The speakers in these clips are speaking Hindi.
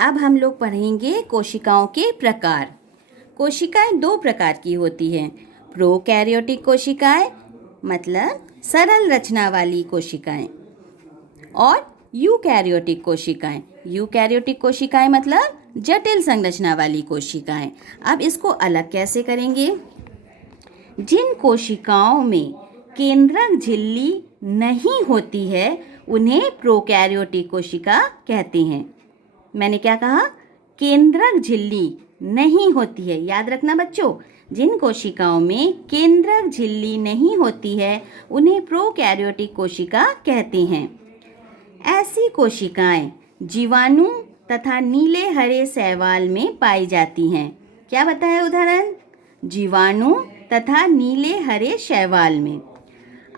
अब हम लोग पढ़ेंगे कोशिकाओं के प्रकार। कोशिकाएं दो प्रकार की होती हैं। प्रोकैरियोटिक कोशिकाएं मतलब सरल रचना वाली कोशिकाएं और यूकैरियोटिक कोशिकाएं। यूकैरियोटिक कोशिकाएं मतलब जटिल संरचना वाली कोशिकाएं। अब इसको अलग कैसे करेंगे? जिन कोशिकाओं में केंद्रक झिल्ली नहीं होती है उन्हें प्रोकैरियोटिक कोशिका कहते हैं। मैंने क्या कहा? केंद्रक झिल्ली नहीं होती है। याद रखना बच्चों, जिन कोशिकाओं में केंद्रक झिल्ली नहीं होती है उन्हें प्रोकैरियोटिक कोशिका कहते हैं। ऐसी कोशिकाएं जीवाणु तथा नीले हरे शैवाल में पाई जाती हैं। क्या बताया उदाहरण? जीवाणु तथा नीले हरे शैवाल में।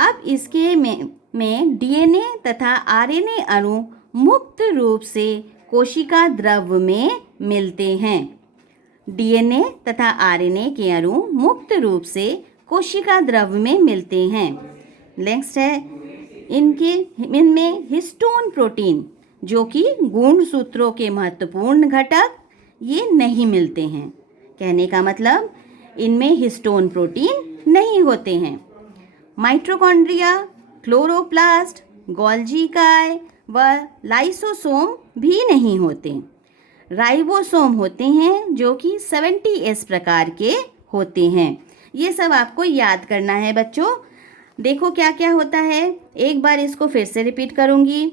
अब इसके में डीएनए तथा आरएनए अणु मुक्त रूप से कोशिका द्रव्य में मिलते हैं। डीएनए तथा आरएनए के अणु मुक्त रूप से कोशिका द्रव्य में मिलते हैं। नेक्स्ट है, इनमें हिस्टोन प्रोटीन जो कि गुणसूत्रों के महत्वपूर्ण घटक ये नहीं मिलते हैं। कहने का मतलब इनमें हिस्टोन प्रोटीन नहीं होते हैं। माइटोकॉन्ड्रिया, क्लोरोप्लास्ट, गोल्गी काय व लाइसोसोम भी नहीं होते। राइबोसोम होते हैं जो कि 70S प्रकार के होते हैं। ये सब आपको याद करना है बच्चों। देखो क्या क्या होता है, एक बार इसको फिर से रिपीट करूँगी।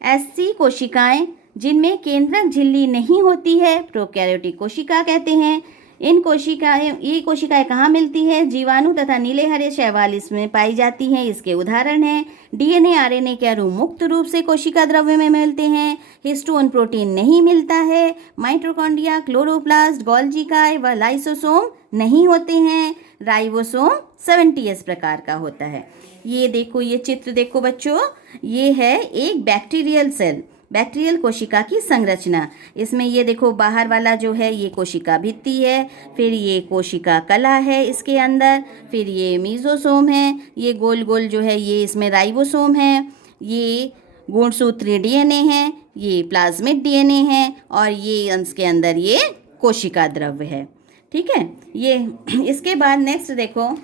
ऐसी कोशिकाएं जिनमें केंद्रक झिल्ली नहीं होती है प्रोकैरियोटिक कोशिका कहते हैं। ये कोशिकाएं कहाँ मिलती है? जीवाणु तथा नीले हरे शैवाल इसमें पाई जाती हैं। इसके उदाहरण हैं डीएनए आरएनए के अणु मुक्त रूप से कोशिका द्रव्य में मिलते हैं। हिस्टोन प्रोटीन नहीं मिलता है। माइटोकॉन्ड्रिया, क्लोरोप्लास्ट, गोल्गी काय व लाइसोसोम नहीं होते हैं। राइबोसोम 70S प्रकार का होता है। ये देखो, ये चित्र देखो बच्चों, ये है एक बैक्टीरियल सेल, बैक्टीरियल कोशिका की संरचना। इसमें ये देखो बाहर वाला जो है ये कोशिका भित्ति है, फिर ये कोशिका कला है इसके अंदर, फिर ये मीजोसोम है, ये गोल गोल जो है ये इसमें राइबोसोम है, ये गुणसूत्रीय डीएनए है, ये प्लाज्मिड डीएनए है और ये अंश के अंदर ये कोशिका द्रव्य है। ठीक है, ये इसके बाद नेक्स्ट देखो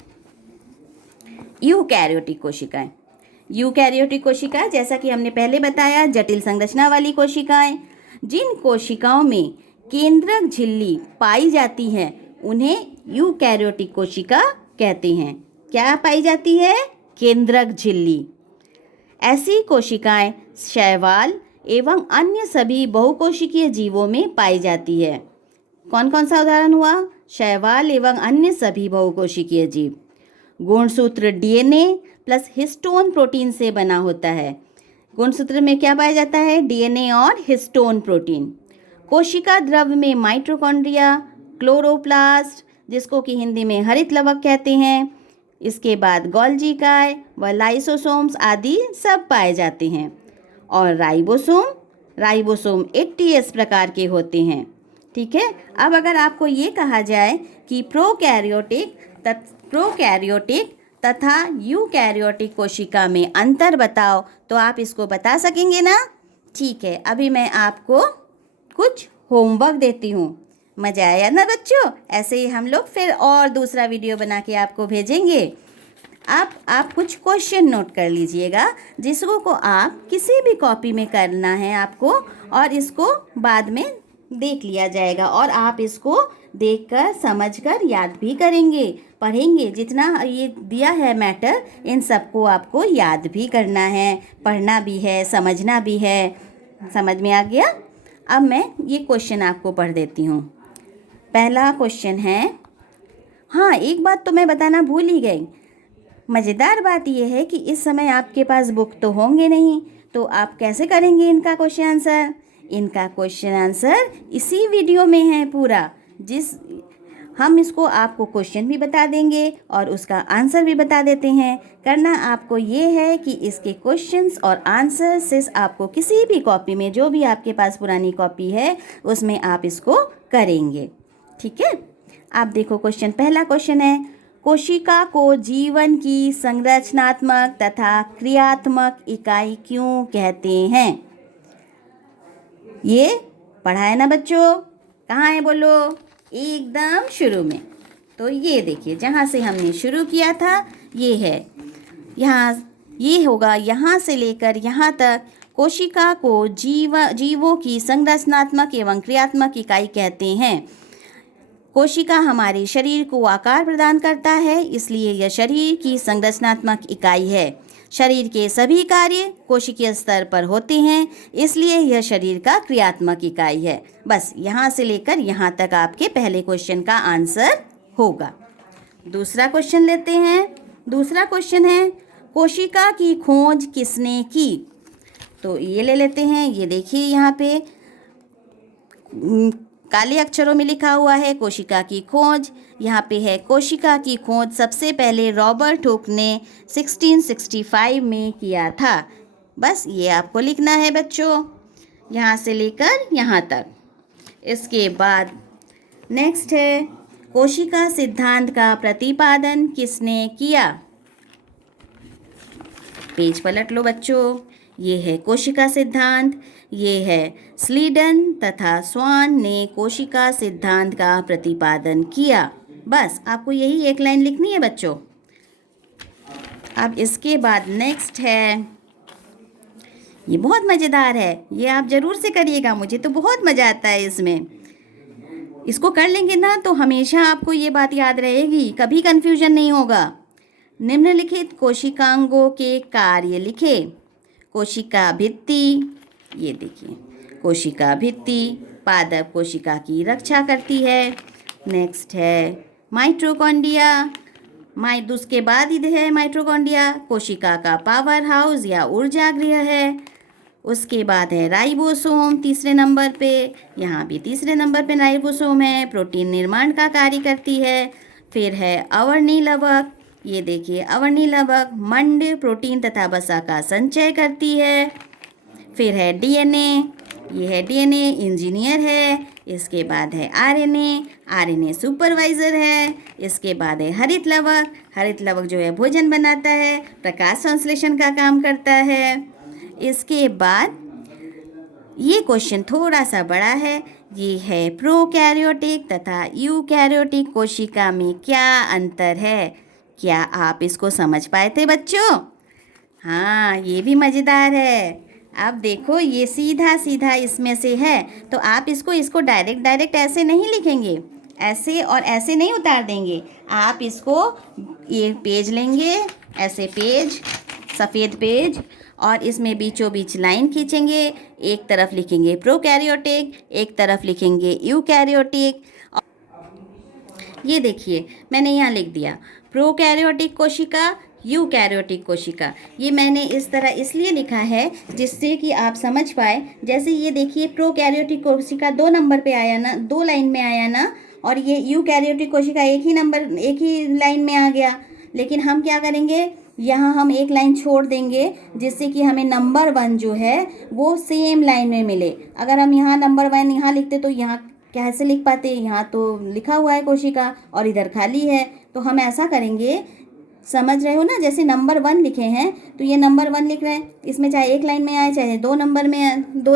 यूकैरियोटिक कोशिकाएं। यूकैरियोटिक कोशिका जैसा कि हमने पहले बताया जटिल संरचना वाली कोशिकाएं। जिन कोशिकाओं में केंद्रक झिल्ली पाई जाती है उन्हें यूकैरियोटिक कोशिका कहते हैं। क्या पाई जाती है? केंद्रक झिल्ली। ऐसी कोशिकाएं शैवाल एवं अन्य सभी बहुकोशिकीय जीवों में पाई जाती है। कौन कौन सा उदाहरण हुआ? शैवाल एवं अन्य सभी बहुकोशिकीय जीव। गुणसूत्र डीएनए प्लस हिस्टोन प्रोटीन से बना होता है। गुणसूत्र में क्या पाया जाता है? डीएनए और हिस्टोन प्रोटीन। कोशिका द्रव्य में माइटोकॉन्ड्रिया, क्लोरोप्लास्ट जिसको कि हिंदी में हरित लवक कहते हैं, इसके बाद गोल्गी काय व लाइसोसोम्स आदि सब पाए जाते हैं। और राइबोसोम 80S प्रकार के होते हैं। ठीक है, अब अगर आपको ये कहा जाए कि प्रोकैरियोटिक तथा यूकैरियोटिक कोशिका में अंतर बताओ तो आप इसको बता सकेंगे ना? ठीक है, अभी मैं आपको कुछ होमवर्क देती हूँ। मज़ा आया ना बच्चों? ऐसे ही हम लोग फिर और दूसरा वीडियो बना के आपको भेजेंगे। आप कुछ क्वेश्चन नोट कर लीजिएगा जिसको को आप किसी भी कॉपी में करना है आपको, और इसको बाद में देख लिया जाएगा और आप इसको देखकर समझकर याद भी करेंगे, पढ़ेंगे। जितना ये दिया है मैटर इन सबको आपको याद भी करना है, पढ़ना भी है, समझना भी है। समझ में आ गया? अब मैं ये क्वेश्चन आपको पढ़ देती हूँ। पहला क्वेश्चन है, हाँ एक बात तो मैं बताना भूल ही गई। मज़ेदार बात यह है कि इस समय आपके पास बुक तो होंगे नहीं, तो आप कैसे करेंगे इनका क्वेश्चन आंसर? इनका क्वेश्चन आंसर इसी वीडियो में है पूरा, हम इसको आपको क्वेश्चन भी बता देंगे और उसका आंसर भी बता देते हैं। करना आपको ये है कि इसके क्वेश्चंस और आंसर से आपको किसी भी कॉपी में, जो भी आपके पास पुरानी कॉपी है उसमें आप इसको करेंगे। ठीक है, आप देखो क्वेश्चन, पहला क्वेश्चन है, कोशिका को जीवन की संरचनात्मक तथा क्रियात्मक इकाई क्यों कहते हैं? ये पढ़ा है ना बच्चों? कहाँ है बोलो? एकदम शुरू में। तो ये देखिए, जहाँ से हमने शुरू किया था ये है, यहाँ ये होगा, यहाँ से लेकर यहाँ तक कोशिका को जीवों की संरचनात्मक एवं क्रियात्मक इकाई कहते हैं। कोशिका हमारे शरीर को आकार प्रदान करता है, इसलिए यह शरीर की संरचनात्मक इकाई है। शरीर के सभी कार्य कोशिकीय स्तर पर होते हैं, इसलिए यह शरीर का क्रियात्मक इकाई है। बस यहाँ से लेकर यहाँ तक आपके पहले क्वेश्चन का आंसर होगा। दूसरा क्वेश्चन लेते हैं। दूसरा क्वेश्चन है, कोशिका की खोज किसने की? तो ये ले लेते हैं। ये देखिए, यहाँ पे काले अक्षरों में लिखा हुआ है कोशिका की खोज। यहाँ पे है कोशिका की खोज सबसे पहले रॉबर्ट हुक ने 1665 में किया था। बस ये आपको लिखना है बच्चों, यहाँ से लेकर यहाँ तक। इसके बाद नेक्स्ट है, कोशिका सिद्धांत का प्रतिपादन किसने किया? पेज पलट लो बच्चों। ये है कोशिका सिद्धांत। ये है स्लीडन तथा स्वान ने कोशिका सिद्धांत का प्रतिपादन किया। बस आपको यही एक लाइन लिखनी है बच्चों। अब इसके बाद नेक्स्ट है, ये बहुत मज़ेदार है, ये आप ज़रूर से करिएगा, मुझे तो बहुत मज़ा आता है इसमें। इसको कर लेंगे ना तो हमेशा आपको ये बात याद रहेगी, कभी कन्फ्यूजन नहीं होगा। निम्नलिखित कोशिकांगों के कार्य लिखे। कोशिका भित्ति, ये देखिए कोशिका भित्ति पादप कोशिका की रक्षा करती है। नेक्स्ट है माइटोकॉन्ड्रिया। उसके बाद ही है माइटोकॉन्ड्रिया, कोशिका का पावर हाउस या ऊर्जा गृह है। उसके बाद है राइबोसोम तीसरे नंबर पे, यहाँ भी तीसरे नंबर पे राइबोसोम है, प्रोटीन निर्माण का कार्य करती है। फिर है अवर्णी लवक। ये देखिए अवर्णी लवक मंड प्रोटीन तथा वसा का संचय करती है। फिर है डीएनए। ये है डीएनए इंजीनियर है। इसके बाद है आरएनए। आरएनए सुपरवाइज़र है। इसके बाद है हरित लवक। हरित लवक जो है भोजन बनाता है, प्रकाश संश्लेषण का काम करता है। इसके बाद ये क्वेश्चन थोड़ा सा बड़ा है, ये है प्रोकैरियोटिक तथा यूकैरियोटिक कोशिका में क्या अंतर है? क्या आप इसको समझ पाए थे बच्चों? हाँ, ये भी मज़ेदार है। अब देखो ये सीधा सीधा इसमें से है, तो आप इसको डायरेक्ट ऐसे नहीं लिखेंगे, ऐसे और ऐसे नहीं उतार देंगे। आप इसको ये पेज लेंगे, ऐसे पेज, सफ़ेद पेज, और इसमें बीचों बीच लाइन खींचेंगे। एक तरफ लिखेंगे प्रोकैरियोटिक, एक तरफ लिखेंगे यूकैरियोटिक। ये देखिए मैंने यहाँ लिख दिया प्रोकैरियोटिक कोशिका, यूकैरियोटिक कोशिका। ये मैंने इस तरह इसलिए लिखा है जिससे कि आप समझ पाए। जैसे ये देखिए प्रोकैरियोटिक कोशिका 2 नंबर पे आया ना, 2 लाइन में आया ना, और ये यूकैरियोटिक कोशिका एक ही लाइन में आ गया। लेकिन हम क्या करेंगे, यहाँ हम एक लाइन छोड़ देंगे जिससे कि हमें नंबर 1 जो है वो सेम लाइन में मिले। अगर हम यहाँ नंबर 1 यहाँ लिखते तो यहाँ कैसे लिख पाते? यहाँ तो लिखा हुआ है कोशिका और इधर खाली है, तो हम ऐसा करेंगे, समझ रहे हो ना? जैसे नंबर 1 लिखे हैं तो ये नंबर 1 लिख रहे हैं, इसमें चाहे एक लाइन में आए चाहे 2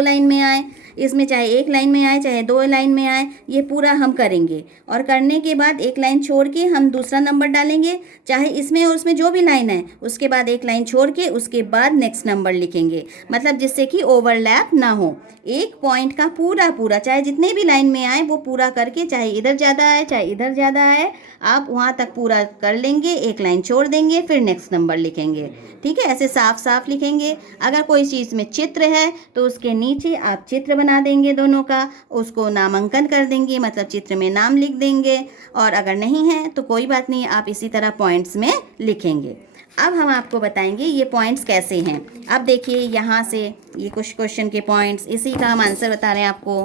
लाइन में आए, इसमें चाहे एक लाइन में आए चाहे 2 लाइन में आए, ये पूरा हम करेंगे। और करने के बाद एक लाइन छोड़ के हम दूसरा नंबर डालेंगे, चाहे इसमें और उसमें जो भी लाइन है, उसके बाद एक लाइन छोड़ के उसके बाद नेक्स्ट नंबर लिखेंगे, मतलब जिससे कि ओवरलैप ना हो। एक पॉइंट का पूरा चाहे जितने भी लाइन में आए वो पूरा करके, चाहे इधर ज़्यादा आए चाहे इधर ज़्यादा आए, आप वहाँ तक पूरा कर लेंगे, एक लाइन छोड़ देंगे, फिर नेक्स्ट नंबर लिखेंगे। ठीक है, ऐसे साफ साफ लिखेंगे। अगर कोई चीज़ में चित्र है तो उसके नीचे आप चित्र बना देंगे दोनों का, उसको नामांकन कर देंगे, मतलब चित्र में नाम लिख देंगे। और अगर नहीं है तो कोई बात नहीं, आप इसी तरह पॉइंट्स में लिखेंगे। अब हम आपको बताएंगे ये पॉइंट्स कैसे हैं। अब देखिए यहाँ से ये कुछ क्वेश्चन के पॉइंट्स, इसी का हम आंसर बता रहे हैं आपको।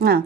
हाँ,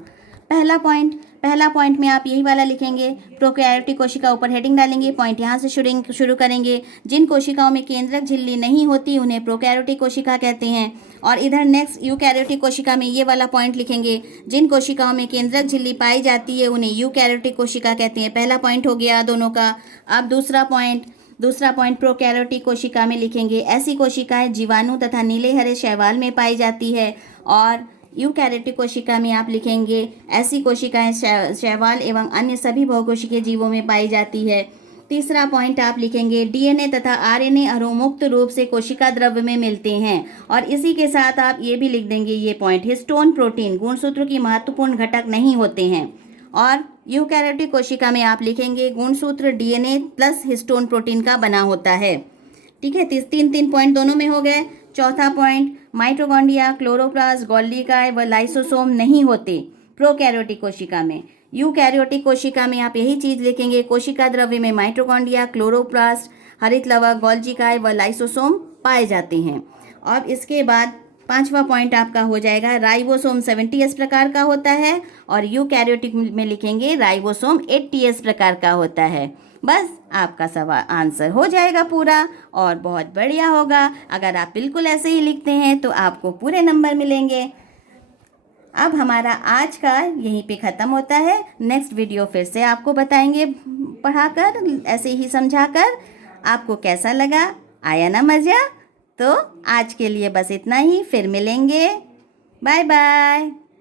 पहला पॉइंट में आप यही वाला लिखेंगे, प्रोकैरियोटिक कोशिका, ऊपर हेडिंग डालेंगे, पॉइंट यहाँ से शुरू करेंगे। जिन कोशिकाओं में केंद्रक झिल्ली नहीं होती उन्हें प्रोकैरियोटिक कोशिका कहते हैं। और इधर नेक्स्ट यूकैरियोटिक कोशिका में ये वाला पॉइंट लिखेंगे, जिन कोशिकाओं में केंद्रक झिल्ली पाई जाती है उन्हें यूकैरियोटिक कोशिका कहते हैं। पहला पॉइंट हो गया दोनों का। अब दूसरा पॉइंट, दूसरा पॉइंट प्रोकैरियोटिक कोशिका में लिखेंगे ऐसी कोशिकाएं जीवाणु तथा नीले हरे शैवाल में पाई जाती है। और यूकैरियोटिक कोशिका में आप लिखेंगे ऐसी कोशिकाएं शैवाल एवं अन्य सभी बहुकोशिकीय जीवों में पाई जाती है। तीसरा पॉइंट आप लिखेंगे डीएनए तथा आरएनए अणु मुक्त रूप से कोशिका द्रव्य में मिलते हैं। और इसी के साथ आप ये भी लिख देंगे ये पॉइंट, हिस्टोन प्रोटीन गुणसूत्र की महत्वपूर्ण घटक नहीं होते हैं। और यूकैरियोटिक कोशिका में आप लिखेंगे गुणसूत्र डीएनए प्लस हिस्टोन प्रोटीन का बना होता है। ठीक है, तीन पॉइंट दोनों में हो गए। चौथा पॉइंट, माइटोकॉन्ड्रिया, क्लोरोप्लास्ट, गोल्गी काय व लाइसोसोम नहीं होते प्रोकैरियोटिक कोशिका में। यूकैरियोटिक कोशिका में आप यही चीज़ लिखेंगे, कोशिका द्रव्य में माइटोकॉन्ड्रिया, क्लोरोप्लास्ट, हरित लवक, गोल्गी काय व लाइसोसोम पाए जाते हैं। और इसके बाद पांचवा पॉइंट आपका हो जाएगा राइबोसोम 70S प्रकार का होता है और यूकैरियोटिक में लिखेंगे राइबोसोम 80S प्रकार का होता है। बस आपका सवाल आंसर हो जाएगा पूरा और बहुत बढ़िया होगा। अगर आप बिल्कुल ऐसे ही लिखते हैं तो आपको पूरे नंबर मिलेंगे। अब हमारा आज का यहीं पे ख़त्म होता है। नेक्स्ट वीडियो फिर से आपको बताएंगे पढ़ाकर, ऐसे ही समझाकर। आपको कैसा लगा, आया ना मज़ा? तो आज के लिए बस इतना ही, फिर मिलेंगे। Bye bye.